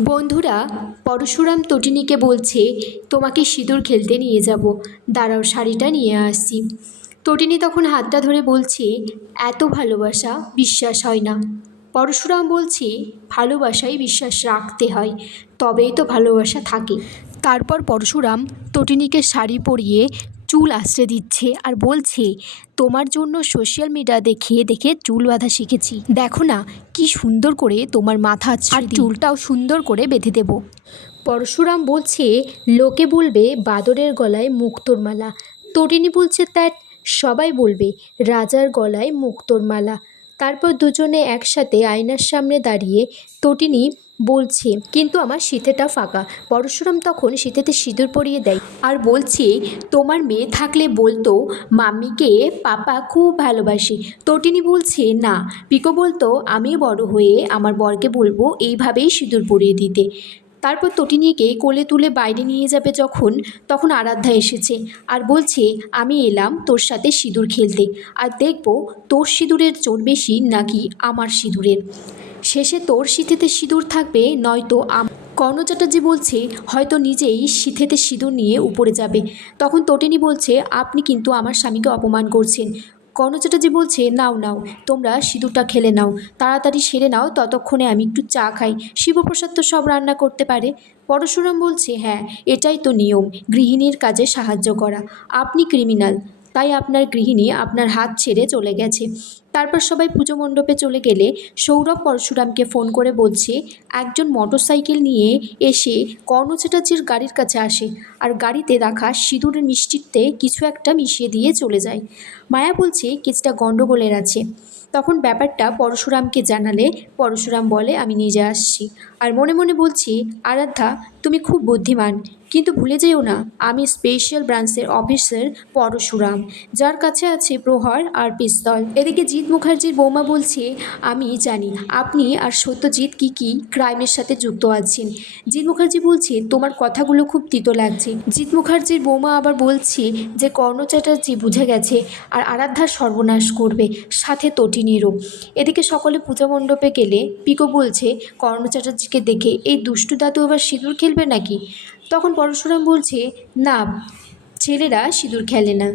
বন্ধুরা, পরশুরাম তটিনীকে বলছে, তোমাকে সিঁদুর খেলতে নিয়ে যাব। দাঁড়াও, শাড়িটা নিয়ে আসছি। তটিনী তখন হাতটা ধরে বলছে, এত ভালোবাসা বিশ্বাস হয় না। পরশুরাম বলছে, ভালোবাসায় বিশ্বাস রাখতে হয়, তবেই তো ভালোবাসা থাকে। তারপর পরশুরাম তটিনীকে শাড়ি পরিয়ে চুল আশ্রে দিচ্ছে আর বলছে তোমার জন্য সোশ্যাল মিডিয়া দেখে দেখে চুল বাঁধা শিখেছি। দেখো না কি সুন্দর করে তোমার মাথা আর চুলটাও সুন্দর করে বেঁধে দেব। পরশুরাম বলছে লোকে বলবে বাদরের গলায় মুক্তোর মালা। তটিনী বলছে ত্যাট সবাই বলবে রাজার গলায় মুক্তোর মালা। তারপর দুজনে একসাথে আয়নার সামনে দাঁড়িয়ে তটিনী বলছে, কিন্তু আমার শীতেটা ফাঁকা। পরশুরাম তখন শীতেতে সিঁদুর পরিয়ে দেয় আর বলছে, তোমার মেয়ে থাকলে বলতো, মাম্মিকে পাপা খুব ভালোবাসে। তটিনী বলছে, না। পিকো বলতো আমি বড় হয়ে আমার বরকে বলব এইভাবেই সিঁদুর পরিয়ে দিতে। তারপর তটিনীকে কোলে তুলে বাইরে নিয়ে যাবে যখন, তখন আরাধ্যা এসেছে আর বলছে, আমি এলাম তোর সাথে সিঁদুর খেলতে আর দেখব তোর সিঁদুরের চোর বেশি নাকি আমার সিঁদুরের। শেষে তোর শীতেতে সিঁদুর থাকবে, নয়তো আম কর্ণ চ্যাটার্জি বলছে, হয়তো নিজেই শীতেতে সিঁদুর নিয়ে উপরে যাবে। তখন তটিনী বলছে, আপনি কিন্তু আমার স্বামীকে অপমান করছেন। কর্ণ চ্যাটার্জি বলছে, নাও নাও, তোমরা সিঁদুরটা খেলে নাও, তাড়াতাড়ি সেরে নাও, ততক্ষণে আমি একটু চা খাই। শিবপ্রসাদ তো সব রান্না করতে পারে। পরশুরাম বলছে হ্যাঁ এটাই তো নিয়ম, গৃহিণীর কাজে সাহায্য করা। আপনি ক্রিমিনাল, তাই আপনার গৃহিণী আপনার হাত ছেড়ে চলে গেছে। তারপর সবাই পুজো মণ্ডপে চলে গেলে সৌরভ পরশুরামকে ফোন করে বলছে, একজন মোটরসাইকেল নিয়ে এসে কর্ণ চ্যাটার্জির গাড়ির কাছে আসে আর গাড়িতে রাখা সিঁদুরের মিষ্টিতে কিছু একটা মিশিয়ে দিয়ে চলে যায়। মায়া বলছে, কিছুটা গণ্ডগোলের আছে। তখন ব্যাপারটা পরশুরামকে জানালে পরশুরাম বলে, আমি নিজে আসছি। আর মনে মনে বলছি, আরাধ্যা, তুমি খুব বুদ্ধিমান, কিন্তু ভুলে যেও না, আমি স্পেশাল ব্রাঞ্চের অফিসার পরশুরাম, যার কাছে আছে প্রহর আর পিস্তল। এদিকে জিৎ মুখার্জির বৌমা বলছে, আমি জানি, আপনি আর সত্যজিৎ কী কী ক্রাইমের সাথে যুক্ত আছেন। জিৎ মুখার্জি বলছে, তোমার কথাগুলো খুব তিতো লাগছে। জিৎ মুখার্জির বৌমা আবার বলছে যে, কর্ণ চ্যাটার্জি বুঝে গেছে আর আরাধ্যার সর্বনাশ করবে, সাথে তটিনীরও। এদিকে সকলে পূজা মণ্ডপে গেলে পিকো বলছে, কর্ণ চ্যাটার্জিকে দেখে এই দুষ্টু দাদু আবার সিঁদুর খেলবে নাকি? তখন পরশুরাম বলছে, না, ছেলেরা সিঁদুর খেলে না।